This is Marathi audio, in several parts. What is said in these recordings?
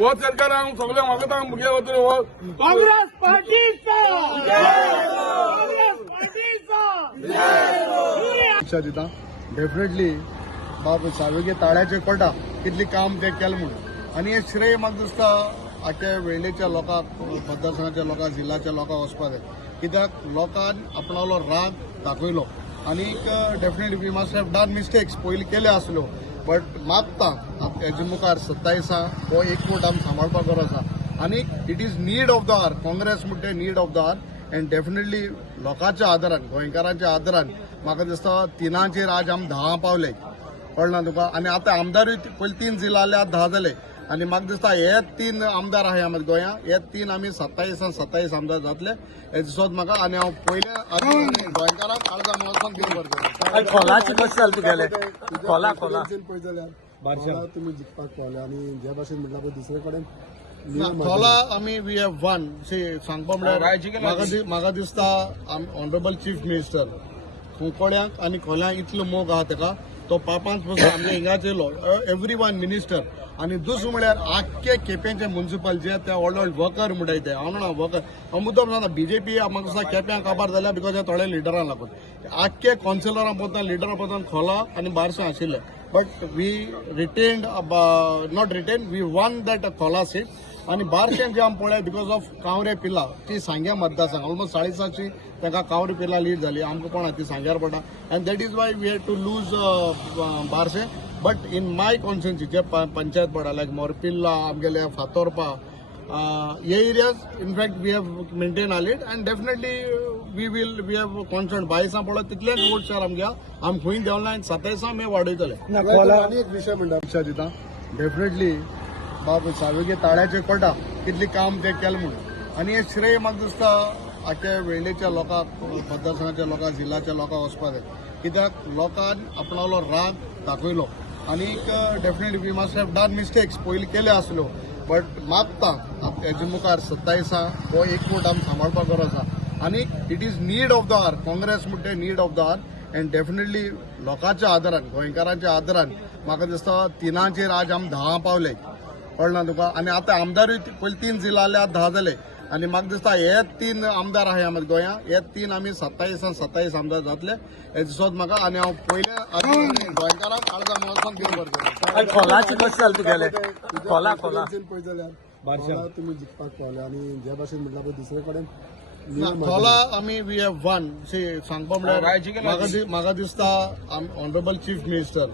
हो सरकार सगळे मागता मुगे होते हो काँग्रेस पार्टीचा काँग्रेस पार्टीचा दिता डेफिनेटली बाब सार्वजनिक ताळ्याचे पडटा कितली काम ते केलें म्हणून आनी हे श्रेय म्हाका दिसता आख्या वेळेच्या लोकांक मतदारसंघाच्या लोकांक जिल्ह्याच्या लोकांक वचपाक जाय कित्याक लोकांन आपणालो राग दाखयलो आनीक definitely we must have done mistakes पयलीं केल्यो आसल्यो बट मागता हेजे मुखार 27 हो एकवट आमी सांबाळपाक गरज आसा आनीक it is need of the hour Congress म्हणटा need of the hour and definitely लोकांच्या आदारान गोंयकारांच्या आदारान म्हाका दिसता 3चेर आज आमी 10 पावले कळना तुका आनी आतां आमदारूय पयलीं 3 जिल्लो आहले आतां 10 जाले आनी म्हाका दिसता हे 3 आमदार आहाय आमी गोंया हे 3 आमी 27 आमदार जातले हे दिसत म्हाका आनी हांव पयले गोंयकारांक काळजा महोत्सव घेवन करता खोलाची कशें जालें तुगेलें खोला पळय जाल्यार खोला तुमी जिखपाक पावले आनी ज्या भाशेन म्हटल्यार पळय दुसरे कडेन खोला आमी वी हॅव वन सांगपा म्हळ्यार म्हाका दिसता ऑनरेबल चीफ मिनिस्टर कुंकोळ्यांक आनी खोल्यांक इतलो मोग आहा तेका तो पापांच पासून आमच्या हिंगाच येयलो एव्हरी वन मिनिस्टर आनी दुसरें म्हळ्यार आख्खे केप्यांचे म्युनिसिपल जे ते व्हड व्हड वर्कर म्हणटाय ते हांव ना वर्कर हांव मुद्दम सांगता बीजेपी म्हाका दिसता केप्यां काबार जाल्या बिकॉज हे थोड्या लिडरांक लागून आख्खे कावन्सिलरां पोतान लिडरां पोतान खोला आनी बारशें आशिल्ले but we retained not retain we won that खोला सीट आनी बारशें जे आमी पळय बिकॉज ऑफ कावरे पिल्ला ती सांग्या मतदारसंघ ऑलमोस्ट 40 तांकां कावरे पिल्ला लीड जाली आमकां कोणा ती सांग्यार पडटा and that is why we had to lose बारशें बट इन माय कॉन्स्टिट्युएन्सी जे पंचायत पडा लायक मोरपिल्ला आमगेले फातोर्पा हे areas in fact we have maintain आलीट and definitely we have constant 22 पडत तितलेच वोट शेअर आमगे आमी खंय देंवना 27 आमी वाडयतले आनी एक विशय म्हणटा दिता डेफिनेटली बाब सार्वजनिक ताळ्याचे पडटा कितली काम ते केलें म्हणून आनी हे श्रेय म्हाका दिसता आख्या वेळेच्या लोकांक मतदारसंघाच्या लोकांक जिल्ह्याच्या लोकांक वचपाक जाय कित्याक लोकांन आपणालो राग दाखयलो आनीक definitely we must have done mistakes पयलीं केल्यो आसल्यो बट मागता हेजे मुखार 27 हो एकवट आमी सांबाळपाक गरज आसा आनीक it is need of the hour Congress म्हणटा need of the hour and definitely लोकांच्या आदारान गोंयकारांच्या आदारान म्हाका दिसता 3चेर आज आमी 10 पावले कळना तुका आनी आतां आमदारूय पयलीं 3 जिल्लो आहले आतां 10 जाले आनी म्हाका दिसता हे 3 आमदार आहाय आमी गोंया हे 3 आमी 27 आमदार जातले हे दिसत म्हाका आनी हांव पयले गोंयकारांक काळजा महोत्सव घेवन करता खोलाची कशें जालें तुगेलें खोला पळय जाल्यार खोला तुमी जिखपाक पावले आनी ज्या भाशेन म्हटल्यार पळय दुसरे कडेन खोला आमी वी हॅव वन सांगपा म्हळ्यार म्हाका दिसता ऑनरेबल चीफ मिनिस्टर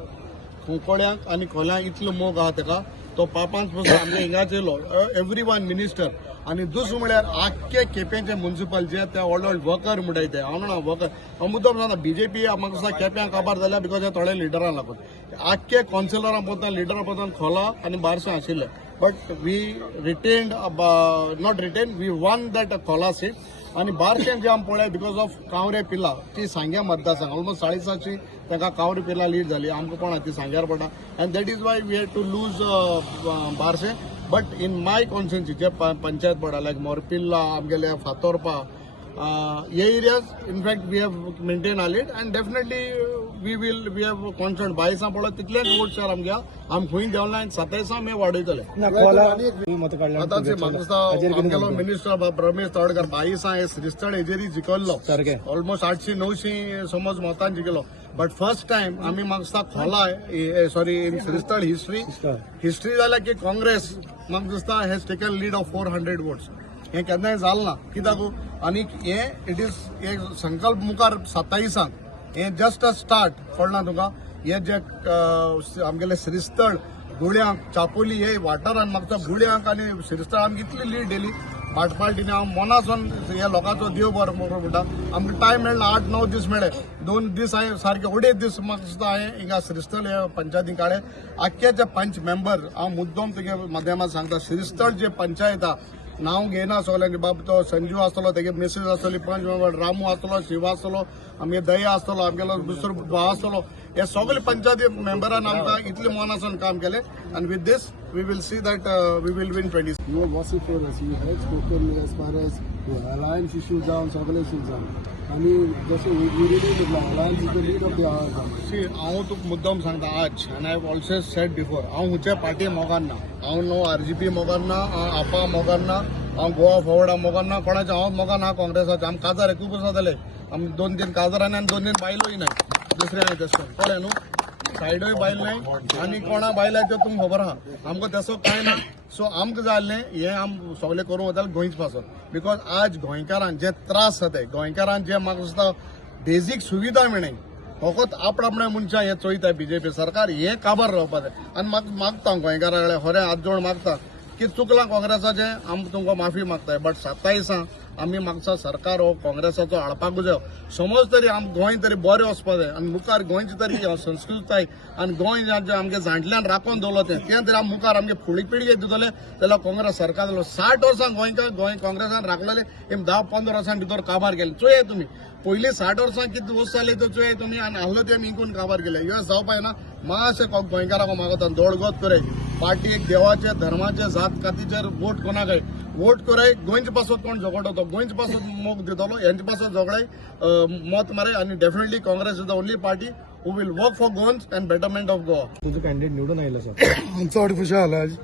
कुंकोळ्यांक आनी खोल्यांक इतलो मोग आहा तेका तो पापांच पासून आमच्या हिंगाच येयलो एव्हरी वन मिनिस्टर आनी दुसरें म्हळ्यार आख्खे केप्यांचे म्युनिसिपल जे ते व्हड व्हड वर्कर म्हणटाय ते हांव ना वर्कर हांव मुद्दम सांगता बीजेपी म्हाका दिसता केप्यां काबार जाल्या बिकॉज हे थोड्या लिडरांक लागून आख्खे कावन्सिलरां पोतान लिडरां पोतान खोला आनी बारशें आशिल्ले but we retained not retain we won that खोला सीट आनी बारशें जे आमी पळय बिकॉज ऑफ कावरे पिल्ला ती सांग्या मतदारसंघ ऑलमोस्ट 40 तांकां कावरे पिल्ला लीड जाली आमकां कोणा ती सांग्यार पडटा and that is why we had to lose बारशें बट इन माय कॉन्स्टिट्युएन्सी जे पंचायत पडा लायक मोरपिल्ला आमगेले फातोर्पा हे areas in fact we have maintain आलीट and definitely we have constant 22 पडत तितलेच वोट शेअर आमगे आमी खंय देंवना 27 आमी वाडयतले आतां म्हाका दिसता आमगेलो मिनिस्टर रमेश तवडकर 22 हे श्रीस्थळ हेजेरी जिखल्लो ऑलमोस्ट 800-900 समज मतान जिखलो बट फर्स्ट टायम आमी म्हाका दिसता खोला सॉरी इन श्रीस्थळ हिस्ट्री जाल्या की काँग्रेस म्हाका दिसता has taken lead of 400 votes हें केन्नाय जालें ना कित्याक आनी हे इट इज हे संकल्प मुखार 27 हे जस्ट अ स्टार्ट कळना तुका हे जे आमगेले श्रीस्थळ गुळ्यांक चापोली हे वाठारान म्हाका गुळ्यांक आनी श्रीस्थळ आमकां इतली लीड दिली पाटपाल्टीने हांव मनासून ह्या लोकांचो देव बरो म्हणटा आमकां टायम मेळना 8-9 दीस मेळ्ळे 2 दीस हांवें सारके उडे दीस म्हाका दिसता हांवें हिंगा श्रीस्थळ हे पंचायतीन काडले आख्खे जे पंच मेंबर हांव मुद्दम तुगे माध्यमांत सांगता श्रीस्थळ जे पंचायत आहा नांव घेयना सगळ्यांनी बाबा तो संजू आसतलो तेगे मिसेस आसतली पंच मेंबर रामू आसतलो शिव आसतलो आमगे दया आसतलो आमगेलो दुसरो भाव आसतलो हे सगळे पंचायती मेंबरान आमकां इतले मनासून काम केलें आनी with this we will see that we will win 20. You were vociferous. You had spoken as far as the alliance issues down, सगळे issues down. आणि जसं युनिटी म्हटलं alliance is the lead of the hour सी हांव तुका मुद्दम सांगता आज आनी आय ऑल्सो सेड बिफोर हांव हुंचे पार्टी मोगाना हांव नो RGP मोगाना हांव आपा मोगाना हांव गोवा फॉरवर्डा मोगाना कोणाचे हांव मोगाना काँग्रेसाचे आमी काजार खूब वर्सां जाले आमी 2-3 काजारांनी आनी 2-3 बायलोय नाय दुसरे हांवें तशें कळ्ळें न्हू सायडूय बायल नाय आनी कोणा बायलाचें तुमकां खबर आहा आमकां तसो कांय ना सो आमकां जाय आसलें हें आम सगळें करूं वताले गोंयच पासून बिकॉज आज गोंयकारांक जे त्रास जाताय गोंयकारांक जे म्हाका दिसता बेजीक सुविधा मेळनाय फकत आपणे मनशां हे चोयताय BJP सरकार हे काबार रावपा जाय आनी म्हाका मागता गोंयकारा कडेन खरें हात जोड मागता की चुकलां काँग्रेसाचें आमी तुमकां माफी मागताय बट 27 आमी मागता सरकार हो काँग्रेसाचो हाडपाक जाय समज तरी आम गोंय तरी बरें वचपा जाय आनी मुखार गोंयची तरी संस्कृताय आनी गोंय जे आमगे जाणट्यान राखून दवरलो तें तरी आमी मुखार आमगे फुडली पिळगे दितले जाल्यार काँग्रेस सरकार जालो 60 वर्सां गोंय काँग्रेसान राखलेले हे 10-15 वर्सां भितर काबार केले चोय तुमी पयलीं 60 वर्सां कितें वस्त जाली तो चोय तुमी आनी आहलो ते आमी इकून काबार केले ह्यो जावपाय ना मातशें गोंयकारांक मागता दोळगोत कराय पार्टीक देवाचे धर्माचे जात कातीचेर वोट कोणाकय वोट कराय गोंयचे पासून कोण झगडतो तो गोंयचे पासून मोग दितलो हेंचे पासून झगडाय मत मारे आनी definitely Congress is the only party who will work for Goans and betterment of Goa तुझं कॅन्डिडेट निवडून आयलो सर चड खुशी जाला आज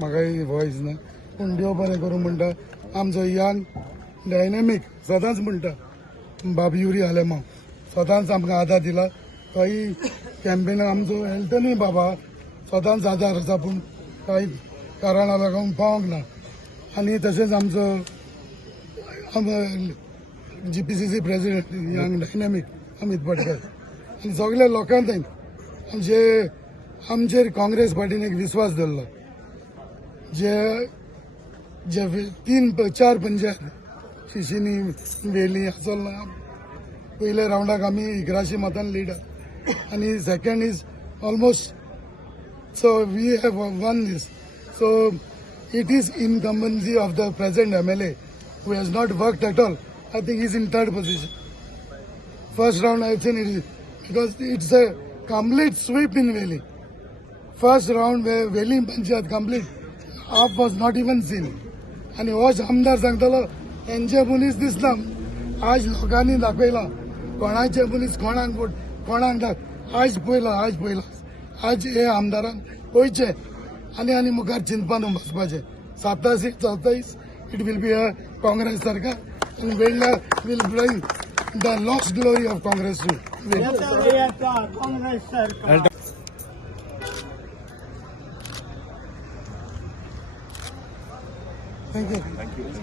म्हाका वॉयस ना पूण देव बरें करूं म्हणटा आमचो यंग डायनॅमीक सदांच म्हणटा बाब युरी आलेमांव सदांच आमकां आदार दिला काही कॅम्पेनाक आमचो हेल्थनूय बाबा सदांच आदार आसा पूण काही कारणां लागून पावोंक ना आनी तशेंच आमचो GPCC president young dynamic Amit Patkar आनी सगळ्या लोकांक आमचेर काँग्रेस पार्टीन एक विश्वास दवरलो जे 3-4 पंचायत शिशिनी वेली आसलो ना पयल्या रावंडाक आमी 1100 मतान लिडर आनी second is almost so we have won this so it is incumbency of the present MLA who has not worked at all. I think he's in 3rd position. First round I've seen it because it's a complete sweep in Valley. First round where Valley Panchayat complete half was not even seen. आणि होच आमदार सांगतलो यांचे मुनीस दिसना आज लोकांनी दाखयला कोणाचे मुनीस कोणाक आज पयला आज हे आमदारान पळयचे आनी मुखार चिंतपान बसपाचे 27 it will be a Congress सरकार and will bring the lost glory of Congress to Thank you.